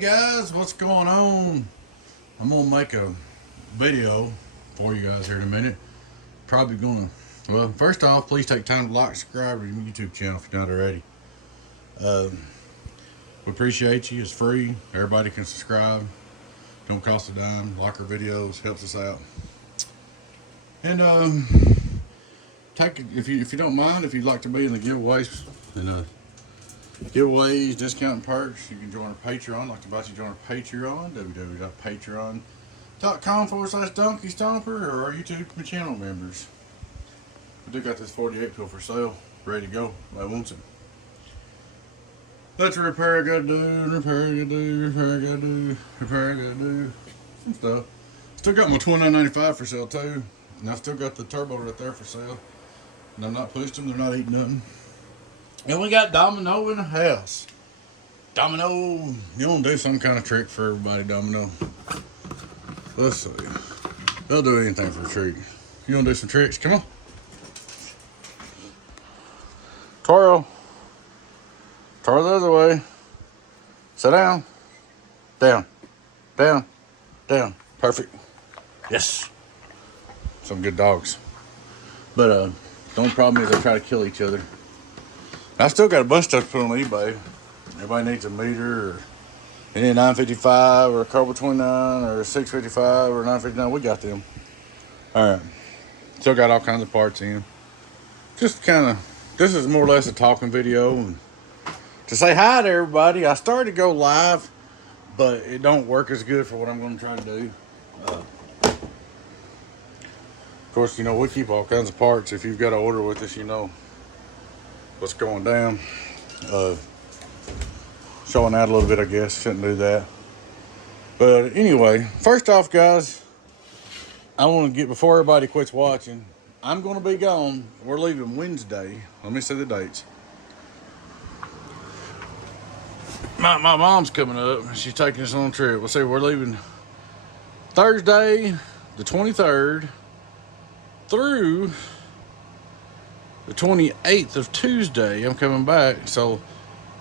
guys, what's going on? I'm gonna make a video for you guys here in a minute. Probably gonna, well, first off, please take time to like, subscribe to your YouTube channel if you're not already. We appreciate you. It's free. Everybody can subscribe. Don't cost a dime. Like our videos, helps us out. And if you don't mind, if you'd like to be in the giveaways and giveaways, discount and perks, you can join our Patreon. I'd like to invite you to join our Patreon, www.patreon.com/Donkey Stomper, or our YouTube channel members. We do got this 48 pill for sale, ready to go. I wants it. That's a repair I gotta do, repair I gotta do, repair I gotta do, repair I gotta do. Some stuff. Still got my $29.95 for sale too. And I still got the turbo right there for sale. And I'm not pushing them, they're not eating nothing. And we got Domino in the house. Domino, you want to do some kind of trick for everybody, Domino. Let's see. They'll do anything for a treat. You want to do some tricks? Come on. Toro. Toro the other way. Sit down. Down. Down. Down. Perfect. Yes. Some good dogs. But the only problem is they try to kill each other. I still got a bunch of stuff to put on eBay. Everybody needs a meter, or any 955, or a Cobra 29, or a 655, or 959. We got them. All right. Still got all kinds of parts in. Just kind of, this is more or less a talking video. And to say hi to everybody. I started to go live, but it don't work as good for what I'm going to try to do. Of course, you know, we keep all kinds of parts. If you've got to order with us, you know what's going down. Showing out a little bit, I guess. Shouldn't do that. But anyway, first off, guys, I want to get, before everybody quits watching, I'm going to be gone. We're leaving Wednesday. Let me see the dates. My mom's coming up. She's taking us on a trip. We'll see. We're leaving Thursday, the 23rd, through the 28th of Tuesday. I'm coming back. So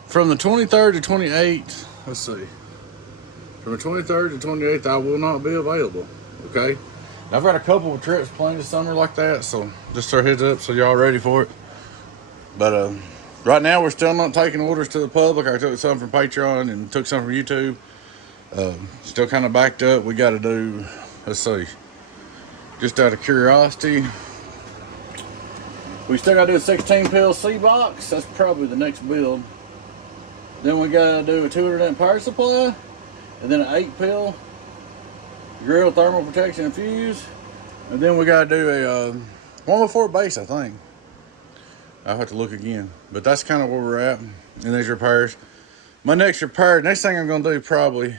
from the 23rd to 28th, let's see. From the 23rd to 28th, I will not be available. Okay. And I've got a couple of trips planned this summer like that. So just our heads up so y'all ready for it. But right now we're still not taking orders to the public. I took some from Patreon and took some from YouTube. Still kind of backed up. We got to do, let's see, just out of curiosity, we still got to do a 16 pill C box. That's probably the next build. Then we got to do a 200 amp power supply, and then an 8 pill grill thermal protection and fuse, and then we got to do a 104 base, I think. I'll have to look again, but that's kind of where we're at in these repairs. My next repair, next thing I'm going to do probably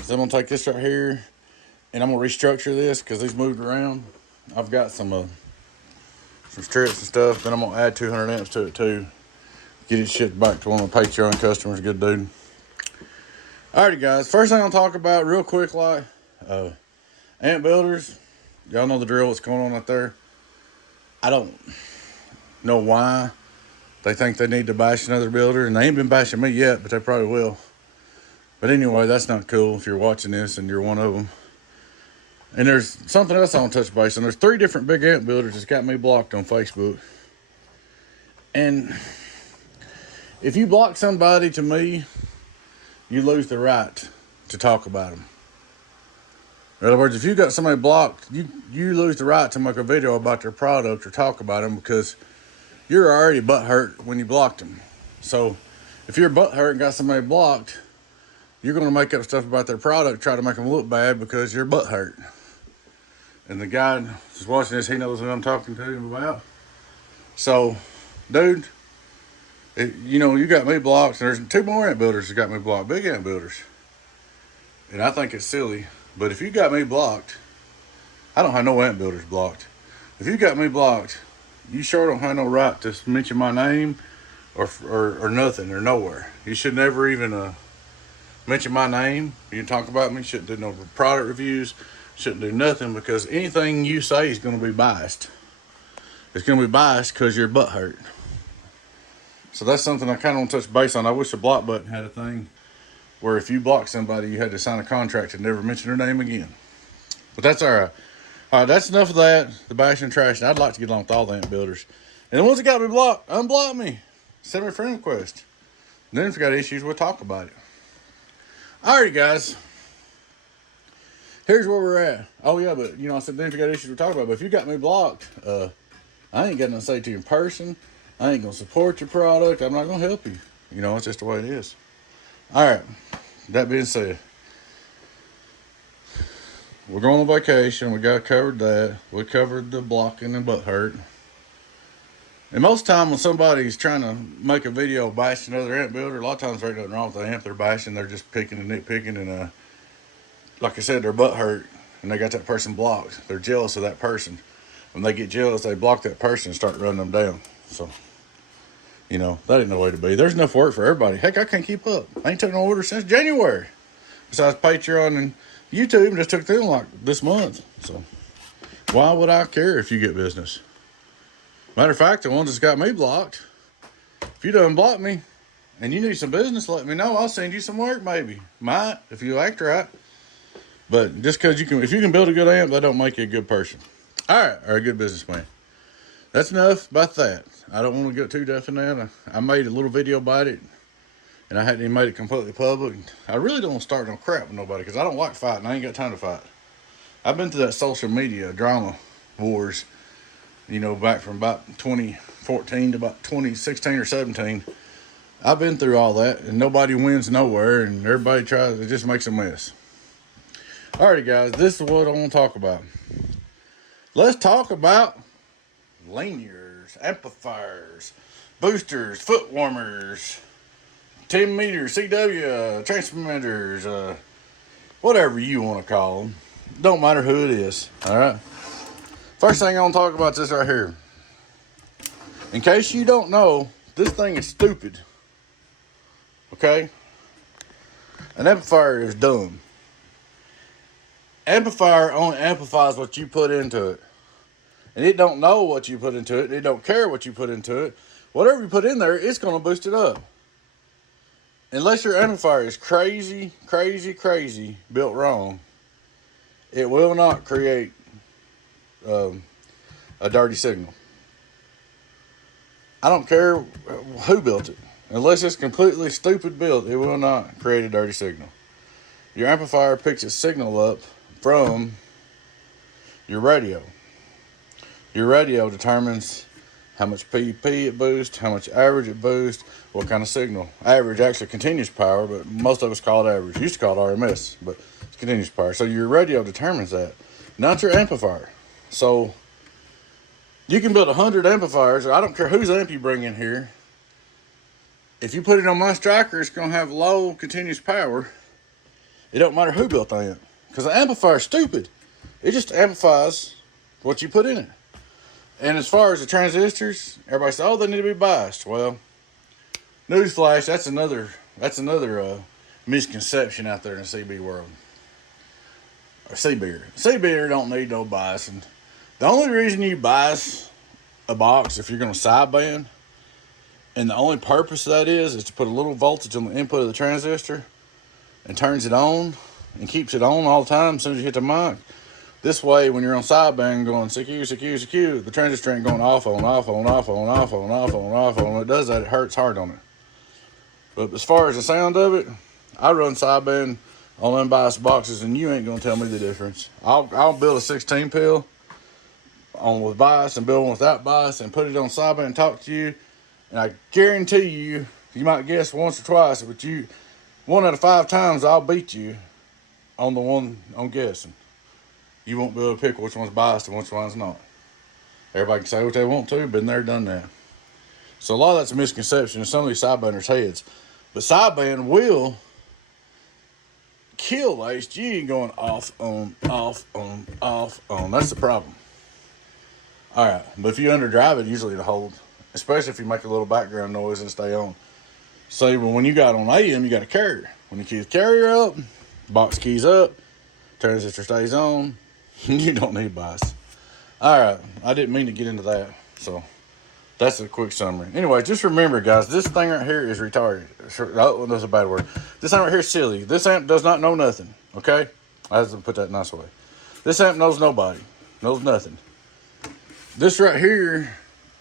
is I'm going to take this right here and I'm going to restructure this because these moved around. I've got some strips and stuff. Then I'm going to add 200 amps to it too. Get it shipped back to one of my Patreon customers. Good dude. Alrighty, guys. First thing I'll talk about real quick, like amp builders. Y'all know the drill. What's going on out there? I don't know why they think they need to bash another builder, and they ain't been bashing me yet, but they probably will. But anyway, that's not cool if you're watching this and you're one of them. And there's something else I want to touch base on. There's 3 different big amp builders that's got me blocked on Facebook. And if you block somebody to me, you lose the right to talk about them. In other words, if you got somebody blocked, you lose the right to make a video about their product or talk about them because you're already butthurt when you blocked them. So if you're butthurt and got somebody blocked, you're going to make up stuff about their product, try to make them look bad because you're butthurt. And the guy who's watching this, he knows who I'm talking to him about. So, dude, you know, you got me blocked. And there's 2 more amp builders that got me blocked, big amp builders. And I think it's silly. But if you got me blocked, I don't have no amp builders blocked. If you got me blocked, you sure don't have no right to mention my name or nothing or nowhere. You should never even mention my name. You can talk about me. Shouldn't do no product reviews. Shouldn't do nothing because anything you say is going to be biased. It's going to be biased because you're butthurt. So that's something I kind of want to touch base on. I wish the block button had a thing where if you blocked somebody, you had to sign a contract and never mention their name again. But that's all right. All right, that's enough of that, the bashing and trashing. I'd like to get along with all the amp builders. And the ones that got me blocked, unblock me. Send me a friend request. And then if you got issues, we'll talk about it. Alrighty, guys. Here's where we're at. Oh, yeah, but, I said then if you got issues, we'll talk about it. But if you got me blocked, I ain't got nothing to say to you in person. I ain't going to support your product. I'm not going to help you. It's just the way it is. All right. That being said, we're going on vacation. We got covered that. We covered the blocking and butt hurt. And most time when somebody's trying to make a video bashing another amp builder, a lot of times there ain't nothing wrong with the amp they're bashing. They're just picking and nitpicking. And like I said, their butt hurt and they got that person blocked. They're jealous of that person. When they get jealous, they block that person and start running them down. So, that ain't no way to be. There's enough work for everybody. Heck, I can't keep up. I ain't took no orders since January. Besides Patreon and YouTube, just took them like this month. So why would I care if you get business? Matter of fact, the ones that's got me blocked, if you done block me and you need some business, let me know. I'll send you some work maybe. Might, if you act right. But just because if you can build a good amp, that don't make you a good person. All right, or a good businessman. That's enough about that. I don't want to get too deep in that. I made a little video about it, and I hadn't even made it completely public. I really don't want to start no crap with nobody because I don't like fighting. I ain't got time to fight. I've been through that social media drama wars, back from about 2014 to about 2016 or 17. I've been through all that, and nobody wins nowhere, and everybody tries. It just makes a mess. Alrighty, guys, this is what I want to talk about. Let's talk about linears, amplifiers, boosters, foot warmers, 10 meter CW, transmitters, whatever you want to call them. Don't matter who it is, all right? First thing I want to talk about is this right here. In case you don't know, this thing is stupid, okay? An amplifier is dumb. Amplifier only amplifies what you put into it. And it don't know what you put into it. It don't care what you put into it. Whatever you put in there, it's going to boost it up. Unless your amplifier is crazy built wrong, it will not create a dirty signal. I don't care who built it. Unless it's completely stupid built, it will not create a dirty signal. Your amplifier picks its signal up from your radio. Your radio determines how much PEP it boosts, how much average it boosts, what kind of signal. Average actually continuous power, but most of us call it average. Used to call it RMS, but it's continuous power. So your radio determines that, not your amplifier. So you can build 100 amplifiers. I don't care whose amp you bring in here. If you put it on my striker, it's going to have low continuous power. It don't matter who built the amp. Because the amplifier is stupid. It just amplifies what you put in it. And as far as the transistors, everybody says, oh, they need to be biased. Well, newsflash, that's another misconception out there in the CB world. Or CBer. CBer don't need no biasing. The only reason you bias a box if you're going to sideband, and the only purpose of that is to put a little voltage on the input of the transistor and turns it on and keeps it on all the time as soon as you hit the mic. This way, when you're on sideband going CQ, the transistor ain't going off on. When it does that, it hurts hard on it. But as far as the sound of it, I run sideband on unbiased boxes, and you ain't gonna tell me the difference. I'll build a 16 pill on with bias and build one without bias and put it on sideband and talk to you, and I guarantee you, you might guess once or twice, but 1 out of 5 times I'll beat you on the one on guessing. You won't be able to pick which one's biased and which one's not. Everybody can say what they want to, been there, done that. So a lot of that's a misconception in some of these sidebanders' heads. But sideband will kill HG going off on. That's the problem. All right, but if you underdrive it, usually it'll hold, especially if you make a little background noise and stay on. See, when you got on AM, you got a carrier. When you key the carrier up, box keys up, transistor stays on, you don't need bias. All right, I didn't mean to get into that. So That's a quick summary. Anyway, just remember, guys, this thing right here is retarded. Oh, that's a bad word. This thing right here is silly. This amp does not know nothing, okay? I have to put that nice way. This amp knows nobody, knows nothing. This right here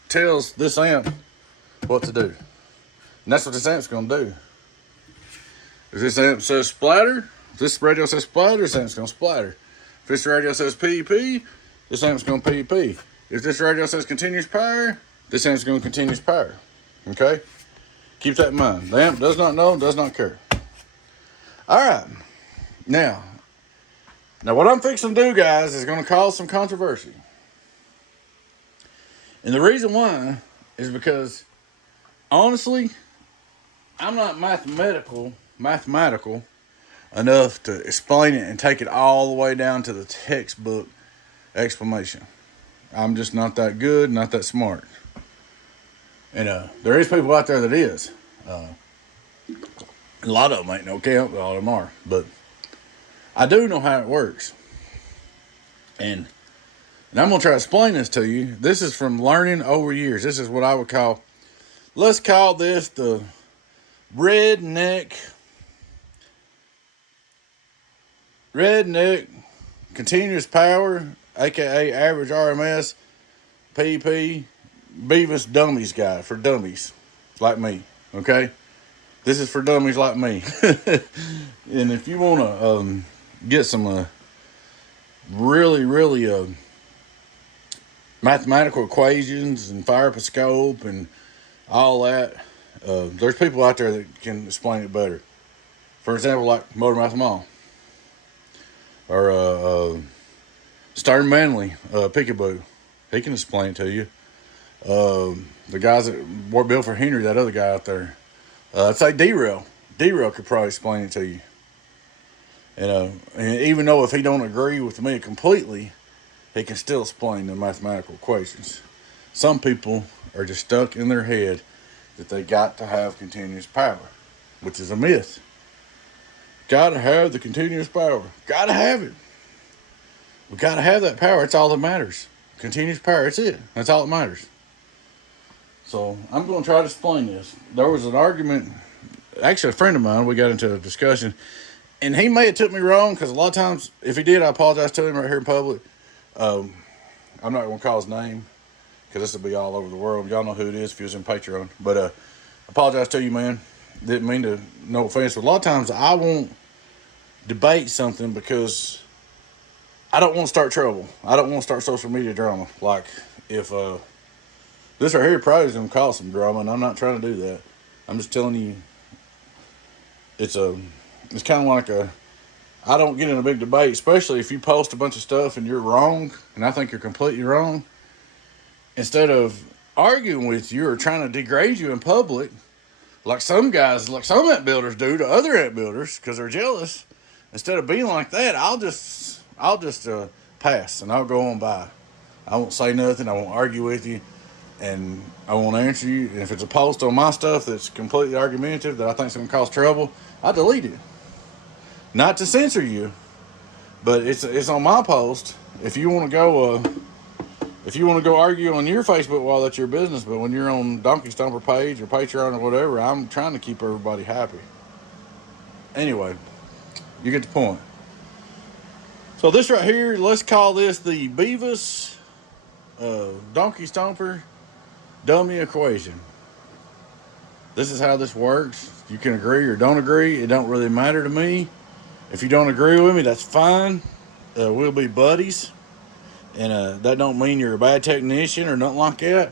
tells this amp what to do. And that's what this amp's going to do. If this amp says splatter, if this radio says splatter, this amp's going to splatter. If this radio says PEP, this amp's going to PEP. If this radio says continuous power, this amp's going to continuous power. Okay? Keep that in mind. The amp does not know, does not care. All right. Now what I'm fixing to do, guys, is going to cause some controversy. And the reason why is because, honestly, I'm not mathematical enough to explain it and take it all the way down to the textbook explanation. I'm just not that good, not that smart. And there is people out there that is. A lot of them ain't no count, but all of them are. But I do know how it works. And I'm going to try to explain this to you. This is from learning over years. This is what I would call, let's call this the redneck continuous power, aka average RMS, PEP, Beavis dummies guy for dummies like me. Okay, this is for dummies like me. And if you want to get some really mathematical equations and fire up a scope and all that, there's people out there that can explain it better. For example, like Motor Mouth Mall or Stern Manley, Peekaboo. He can explain it to you. The guys that were built for Henry, that other guy out there. I'd say D-Rail. D-Rail could probably explain it to you. And even though if he don't agree with me completely, he can still explain the mathematical equations. Some people are just stuck in their head that they got to have continuous power, which is a myth. Gotta have the continuous power. Gotta have it. We gotta have that power. That's all that matters. Continuous power, that's it. That's all that matters. So I'm going to try to explain this. There was an argument. Actually, a friend of mine, we got into a discussion. And he may have took me wrong, because a lot of times, if he did, I apologize to him right here in public. I'm not going to call his name, because this will be all over the world. Y'all know who it is if he was in Patreon. But I apologize to you, man. Didn't mean to, no offense. But a lot of times, I won't debate something because I don't want to start trouble. I don't want to start social media drama. Like, if this right here probably is going to cause some drama, and I'm not trying to do that. I'm just telling you, it's kind of like I don't get in a big debate, especially if you post a bunch of stuff and you're wrong, and I think you're completely wrong. Instead of arguing with you or trying to degrade you in public, like some guys, like some ant builders do to other ant builders because they're jealous, instead of being like that, I'll just pass and I'll go on by. I won't say nothing. I won't argue with you, and I won't answer you. And if it's a post on my stuff that's completely argumentative that I think is going to cause trouble, I delete it. Not to censor you, but it's on my post. If you want to go argue on your Facebook wall, that's your business. But when you're on Donkey Stomper page or Patreon or whatever, I'm trying to keep everybody happy. Anyway, you get the point. So this right here, let's call this the Beavis Donkey Stomper dummy equation. This is how this works. You can agree or don't agree. It don't really matter to me. If you don't agree with me, that's fine. We'll be buddies. And that don't mean you're a bad technician or nothing like that.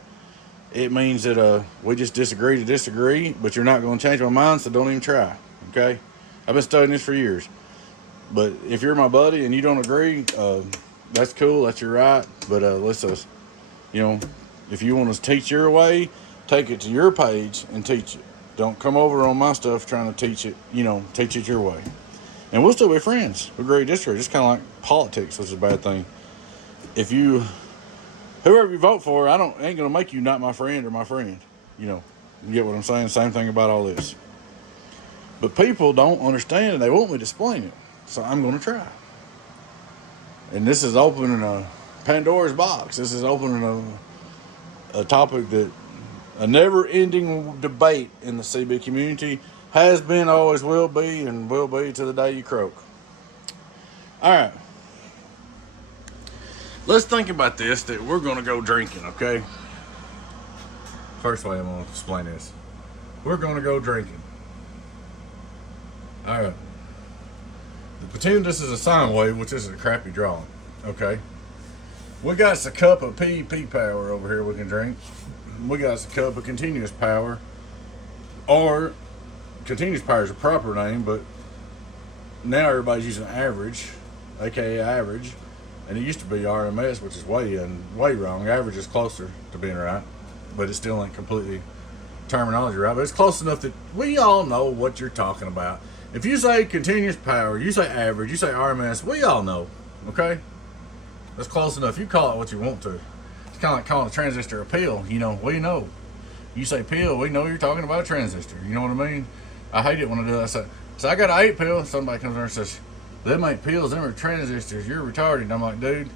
It means that we just disagree to disagree, but you're not going to change my mind, so don't even try. Okay? I've been studying this for years. But if you're my buddy and you don't agree, that's cool. That's your right. But let's just, if you want to teach your way, take it to your page and teach it. Don't come over on my stuff trying to teach it, teach it your way. And we'll still be friends. We're great district. It's kind of like politics, which is a bad thing. Whoever you vote for, ain't going to make you not my friend or my friend. You get what I'm saying? Same thing about all this. But people don't understand and they want me to explain it. So I'm going to try. And this is opening a Pandora's box. This is opening a topic that A never-ending debate in the CB community. Has been, always will be, and will be to the day you croak. All right. Let's think about this, that we're going to go drinking, okay? First way I'm going to explain this. We're going to go drinking. All right. Pretend this is a sine wave, which is a crappy drawing, okay? We got us a cup of PEP power over here we can drink. We got us a cup of continuous power, or continuous power is a proper name, but now everybody's using average, aka average, and it used to be RMS, which is way wrong. Average is closer to being right, but it still ain't completely terminology right, but it's close enough that we all know what you're talking about. If you say continuous power, you say average, you say RMS, we all know, okay? That's close enough. You call it what you want to. It's kind of like calling a transistor a pill. You know, we know. You say pill, we know you're talking about a transistor. You know what I mean? I hate it when I do that. So I got an 8 pill. Somebody comes over and says, them ain't pills, them are transistors. You're retarded. And I'm like, dude,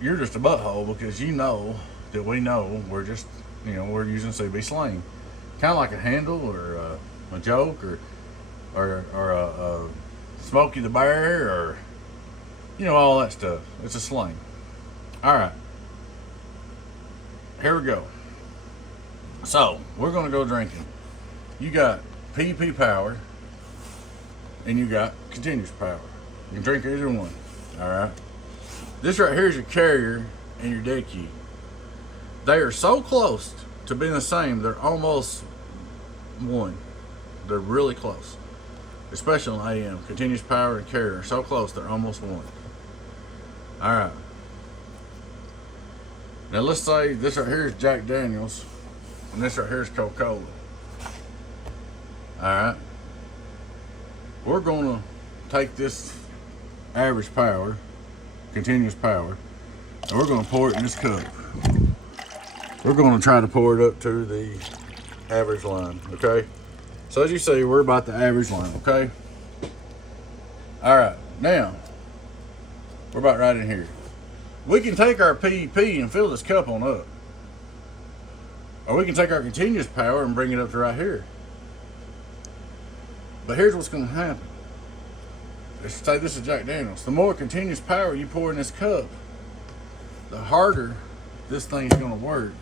you're just a butthole, because you know that we know we're just, we're using CB slang. Kind of like a handle or a joke or a Smokey the Bear or, all that stuff. It's a slang. All right. Here we go. So, we're going to go drinking. You got PEP power, and you got continuous power. You can drink either one. All right. This right here is your carrier and your dead key. They are so close to being the same, they're almost one. They're really close. Especially on AM. Continuous power and carrier are so close, they're almost one. All right. Now let's say this right here is Jack Daniels, and this right here is Coca-Cola. All right. We're going to take this average power, continuous power, and we're going to pour it in this cup. We're going to try to pour it up to the average line, okay? So as you see, we're about the average line, okay? All right, now, we're about right in here. We can take our PEP and fill this cup on up. Or we can take our continuous power and bring it up to right here. But here's what's going to happen. Let's say this is Jack Daniels. The more continuous power you pour in this cup, the harder this thing's going to work.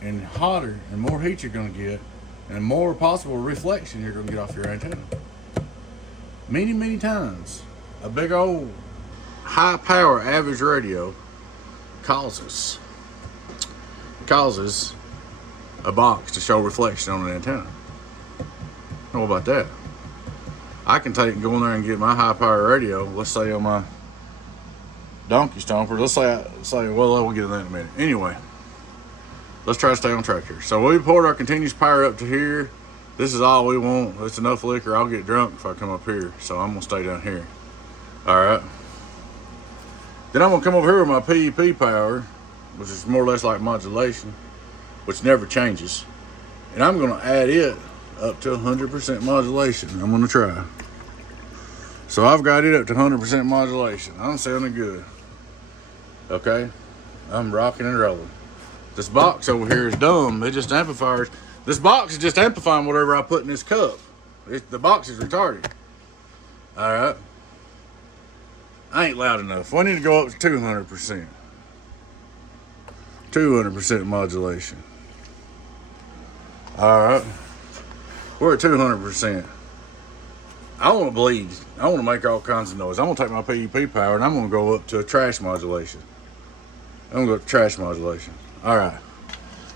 And hotter and more heat you're going to get, and more possible reflection you're going to get off your antenna. Many times, a big old high power average radio causes a box to show reflection on an antenna. What about that? I can take and go in there and get my high power radio, let's say on my donkey Stomper. Let's say, well, we'll get to that in a minute. Anyway, let's try to stay on track here. So we poured our continuous power up to here. This is all we want. It's enough liquor. I'll get drunk if I come up here. So I'm going to stay down here. All right. Then I'm going to come over here with my PEP power, which is more or less like modulation, which never changes. And I'm going to add it up to 100% modulation. I'm going to try. So I've got it up to 100% modulation. I'm sounding good. Okay. I'm rocking and rolling. This box over here is dumb. It just amplifies. This box is just amplifying whatever I put in this cup. The box is retarded. All right. I ain't loud enough. We need to go up to 200%. 200% modulation. All right. We're at 200%. I want to bleed. I want to make all kinds of noise. I'm going to take my PEP power and I'm going to go up to a trash modulation. I'm going to go to trash modulation. All right.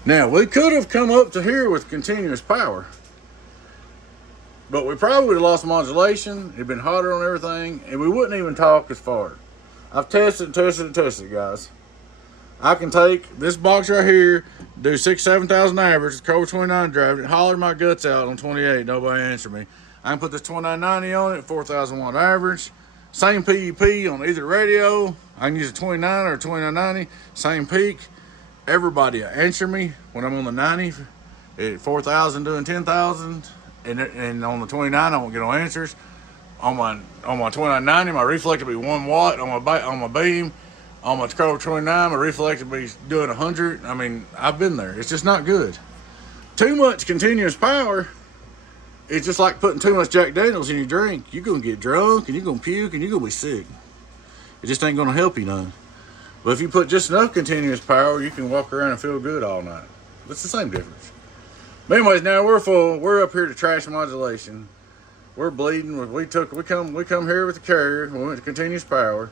Now, we could have come up to here with continuous power, but we probably would have lost modulation. It'd been hotter on everything, and we wouldn't even talk as far. I've tested, guys. I can take this box right here, do 7,000 average, Cobra 29 drive it, holler my guts out on 28, nobody answer me. I can put this 2990 on it, 4,000 watt average. Same PEP on either radio. I can use a 29 or a 2990, same peak. Everybody will answer me when I'm on the 90 at 4,000 doing 10,000, and on the 29 I won't get no answers. On my 2990, my reflector will be 1 watt on my beam. on my Cobra 29, my reflex will be doing 100. I mean, I've been there. It's just not good. Too much continuous power, it's just like putting too much Jack Daniels in your drink. You're going to get drunk, and you're going to puke, and you're going to be sick. It just ain't going to help you none. But if you put just enough continuous power, you can walk around and feel good all night. It's the same difference. But anyways, now we're full. We're up here to trash modulation. We're bleeding. We come here with the carrier. We went to continuous power.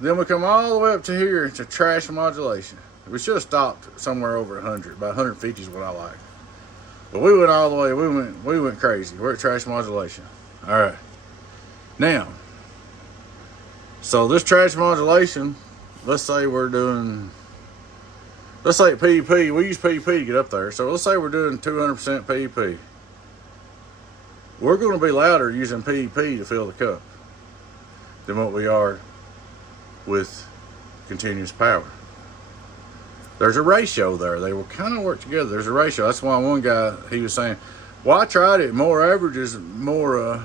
Then we come all the way up to here to trash modulation. We should have stopped somewhere over 100. About 150 is what I like. But we went all the way. We went crazy. We're at trash modulation. All right. Now, so this trash modulation, let's say PEP. We use PEP to get up there. So let's say we're doing 200% PEP. We're going to be louder using PEP to fill the cup than what we are with continuous power. There's a ratio there. They will kind of work together. There's a ratio. That's why one guy, he was saying, well, I tried it. More average is more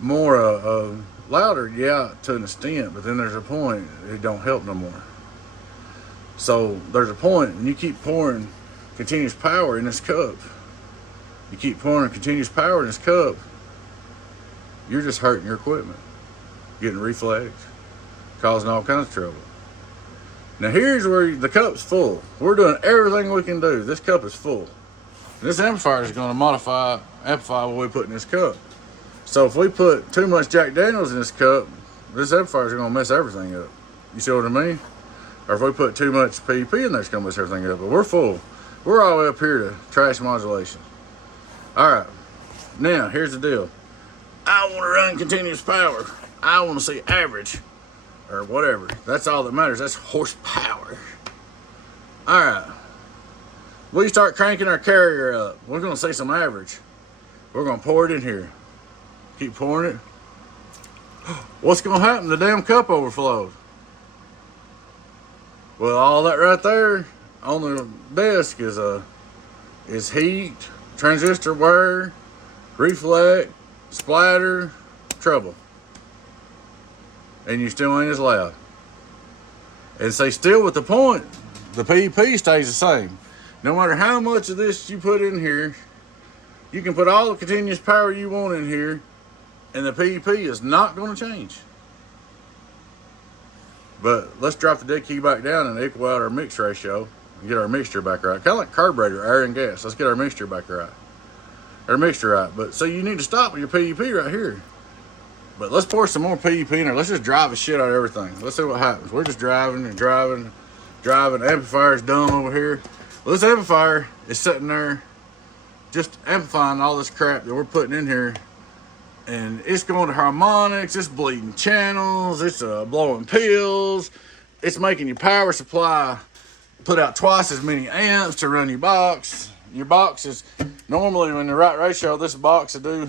louder. Yeah, to an extent. But then there's a point. It don't help no more. So there's a point, and you keep pouring continuous power in this cup. You keep pouring continuous power in this cup, you're just hurting your equipment, getting reflex, causing all kinds of trouble. Now here's where the cup's full. We're doing everything we can do. This cup is full. And this amplifier is going to amplify what we put in this cup. So if we put too much Jack Daniels in this cup, this amplifier is going to mess everything up. You see what I mean? Or if we put too much PEP in there, it's going to mess everything up. But we're full. We're all the way up here to trash modulation. All right, now here's the deal. I want to run continuous power. I want to see average or whatever. That's all that matters. That's horsepower. All right, we start cranking our carrier up. We're going to see some average. We're going to pour it in here. Keep pouring it. What's going to happen? The damn cup overflowed. Well, all that right there on the desk is heat, transistor wear, reflect, splatter, trouble. And you still ain't as loud. And say still with the point, the PEP stays the same. No matter how much of this you put in here, you can put all the continuous power you want in here, and the PEP is not going to change. But let's drop the dead key back down and equal out our mix ratio and get our mixture back right. Kind of like carburetor, air and gas. Let's get our mixture back right. Our mixture right. But so you need to stop with your PEP right here. But let's pour some more PEP in there. Let's just drive the shit out of everything. Let's see what happens. We're just driving and driving. Amplifier's dumb over here. Well, this amplifier is sitting there just amplifying all this crap that we're putting in here. And it's going to harmonics, it's bleeding channels, it's blowing pills, it's making your power supply put out twice as many amps to run your box. Your box is normally, in the right ratio, this box will do,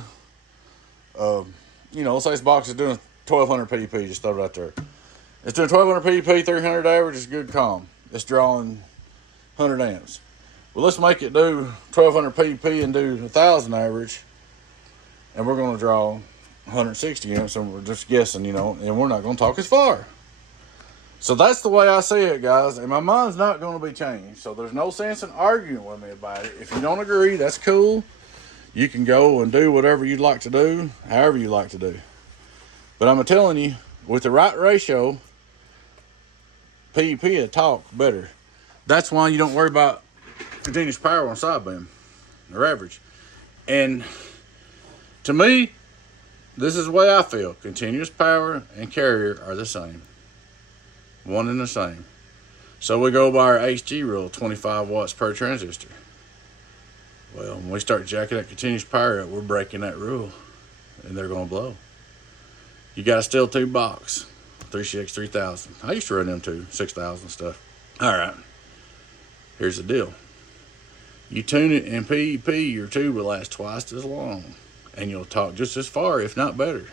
let's say this box is doing 1200 PEP, just throw it out there. It's doing 1200 PEP, 300 average is good calm. It's drawing 100 amps. Well, let's make it do 1200 PEP and do 1000 average. And we're going to draw 160 amps, and we're just guessing, and we're not going to talk as far. So that's the way I see it, guys, and my mind's not going to be changed. So there's no sense in arguing with me about it. If you don't agree, that's cool. You can go and do whatever you'd like to do, however you like to do. But I'm telling you, with the right ratio, PEP will talk better. That's why you don't worry about continuous power on sideband or average. And to me, this is the way I feel. Continuous power and carrier are the same. One and the same. So we go by our HG rule, 25 watts per transistor. Well, when we start jacking that continuous power up, we're breaking that rule. And they're going to blow. You got a steel tube box, 3CX 3000. I used to run them too, 6000 stuff. All right. Here's the deal. You tune it in PEP, your tube will last twice as long. And you'll talk just as far, if not better.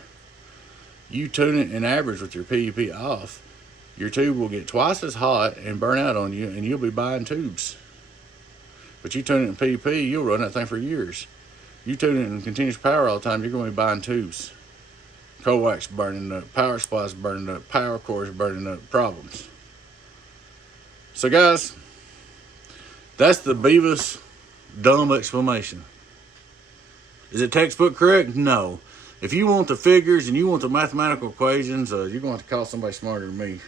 You tune it in average with your PEP off, your tube will get twice as hot and burn out on you, and you'll be buying tubes. But you tune it in PEP, you'll run that thing for years. You tune it in continuous power all the time, you're going to be buying tubes. coax burning up, power supplies burning up, power cords burning up, problems. So guys, that's the Beavis dumb explanation. Is it textbook correct? No. If you want the figures and you want the mathematical equations, you're going to have to call somebody smarter than me.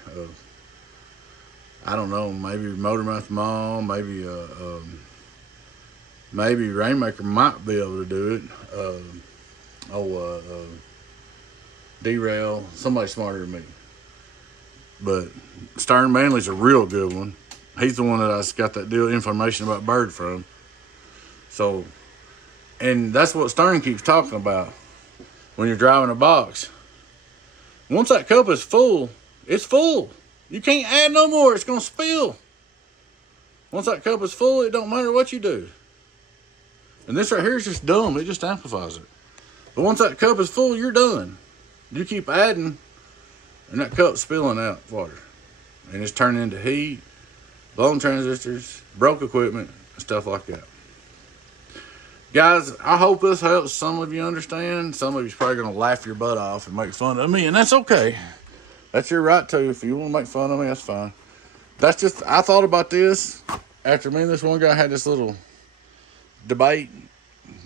I don't know, maybe Motor Mouth Mom, maybe Rainmaker might be able to do it. Derail, somebody smarter than me. But Stern Manley's a real good one. He's the one that I got that deal information about Bird from. So, and that's what Stern keeps talking about when you're driving a box. Once that cup is full, it's full. You can't add no more. It's going to spill. Once that cup is full, it don't matter what you do. And this right here is just dumb. It just amplifies it. But once that cup is full, you're done. You keep adding, and that cup's spilling out water. And it's turning into heat, blown transistors, broke equipment, and stuff like that. Guys, I hope this helps some of you understand. Some of you's probably going to laugh your butt off and make fun of me, and that's okay. That's your right too. If you want to make fun of me, that's fine. That's just, I thought about this after me and this one guy had this little debate,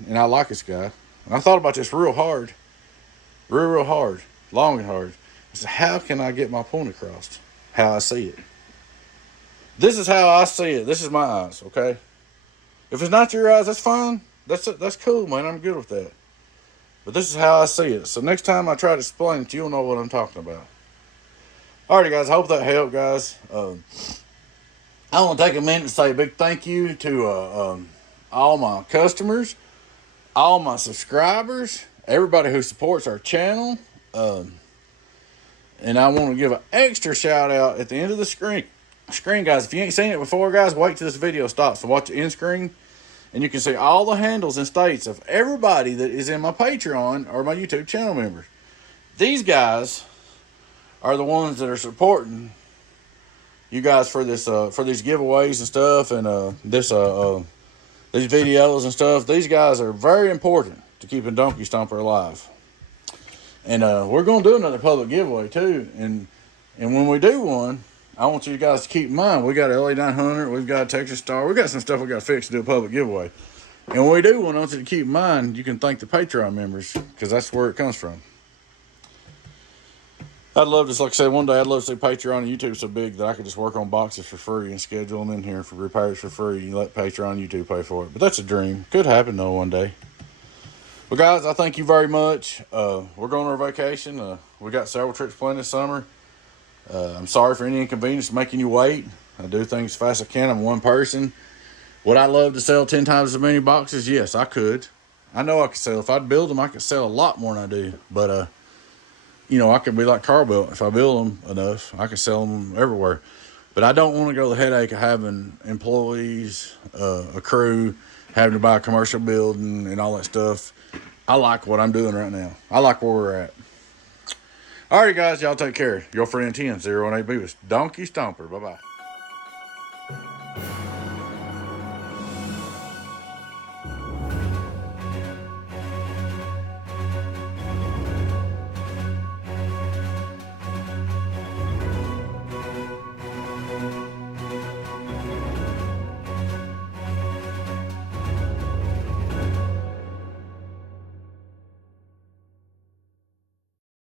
and I like this guy. And I thought about this real hard, real hard, long and hard. I said, how can I get my point across? How I see it. This is how I see it. This is my eyes, okay? If it's not your eyes, that's fine. That's cool, man. I'm good with that. But this is how I see it. So next time I try to explain it, you'll know what I'm talking about. Alrighty, guys. I hope that helped, guys. I want to take a minute to say a big thank you to all my customers, all my subscribers, everybody who supports our channel. And I want to give an extra shout out at the end of the screen, guys. If you ain't seen it before, guys, wait till this video stops to watch the end screen. And you can see all the handles and states of everybody that is in my Patreon or my YouTube channel members. These guys are the ones that are supporting you guys for this for these giveaways and stuff, and these videos and stuff. These guys are very important to keeping Donkey Stomper alive. And we're going to do another public giveaway too. And when we do one, I want you guys to keep in mind, we got an LA900, we've got a Texas Star, we got some stuff we got to fix to do a public giveaway. And when we do one, I want you to keep in mind, you can thank the Patreon members, because that's where it comes from. I'd love to, like I said, one day I'd love to see Patreon and YouTube so big that I could just work on boxes for free and schedule them in here for repairs for free and let Patreon and YouTube pay for it. But that's a dream. Could happen though one day. Well, guys, I thank you very much. We're going on our vacation. We got several trips planned this summer. I'm sorry for any inconvenience making you wait. I do things as fast as I can. I'm one person. Would I love to sell 10 times as many boxes? Yes, I could. I know I could sell. If I'd build them, I could sell a lot more than I do. But, you know, I could be like Car Built. If I build them enough, I could sell them everywhere. But I don't want to go the headache of having employees, a crew, having to buy a commercial building and all that stuff. I like what I'm doing right now. I like where we're at. All right, guys, y'all take care. Your friend 10-018 Beavis, Donkey Stomper. Bye-bye.